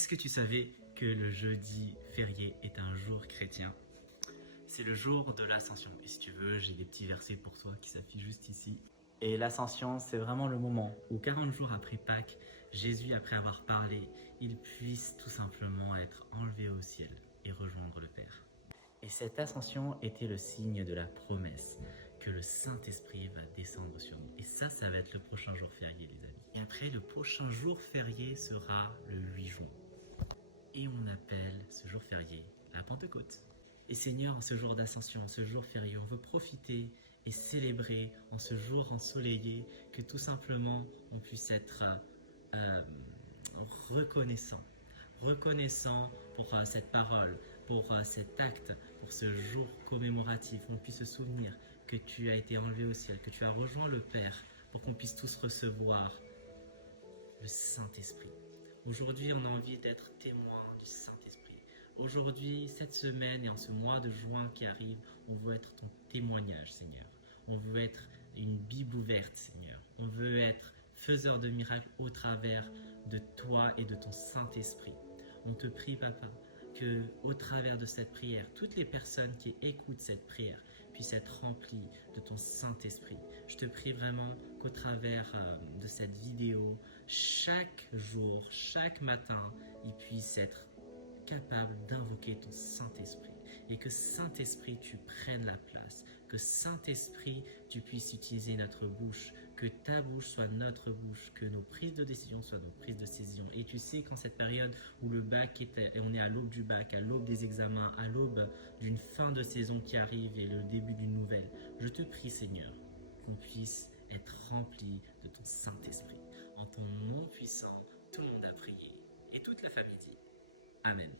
Est-ce que tu savais que le jeudi férié est un jour chrétien? C'est le jour de l'Ascension. Et si tu veux, j'ai des petits versets pour toi qui s'affichent juste ici. Et l'Ascension, c'est vraiment le moment où 40 jours après Pâques, Jésus, après avoir parlé, il puisse tout simplement être enlevé au ciel et rejoindre le Père. Et cette ascension était le signe de la promesse que le Saint-Esprit va descendre sur nous. Et ça va être le prochain jour férié, les amis. Et après, le prochain jour férié sera le 8 juin. Et on appelle ce jour férié la Pentecôte. Et Seigneur, en ce jour d'ascension, en ce jour férié, on veut profiter et célébrer en ce jour ensoleillé que tout simplement on puisse être reconnaissant. Reconnaissant pour cette parole, pour cet acte, pour ce jour commémoratif, on puisse se souvenir que tu as été enlevé au ciel, que tu as rejoint le Père, pour qu'on puisse tous recevoir le Saint-Esprit. Aujourd'hui, on a envie d'être témoin du Saint-Esprit. Aujourd'hui, cette semaine et en ce mois de juin qui arrive, on veut être ton témoignage, Seigneur. On veut être une Bible ouverte, Seigneur. On veut être faiseur de miracles au travers de toi et de ton Saint-Esprit. On te prie, Papa, que au travers de cette prière, toutes les personnes qui écoutent cette prière puissent être remplies de ton Saint-Esprit. Je te prie vraiment qu'au travers de cette vidéo, chaque jour, chaque matin, ils puissent être capables d'invoquer ton Saint-Esprit. Et que Saint-Esprit, tu prennes la place. Que Saint-Esprit, tu puisses utiliser notre bouche. Que ta bouche soit notre bouche. Que nos prises de décision soient nos prises de décision. Et tu sais qu'en cette période où le bac on est à l'aube du bac, à l'aube des examens, à l'aube d'une fin de saison qui arrive et le début d'une nouvelle, je te prie, Seigneur, qu'on puisse être rempli de ton Saint-Esprit. En ton nom puissant, tout le monde a prié. Et toute la famille dit Amen.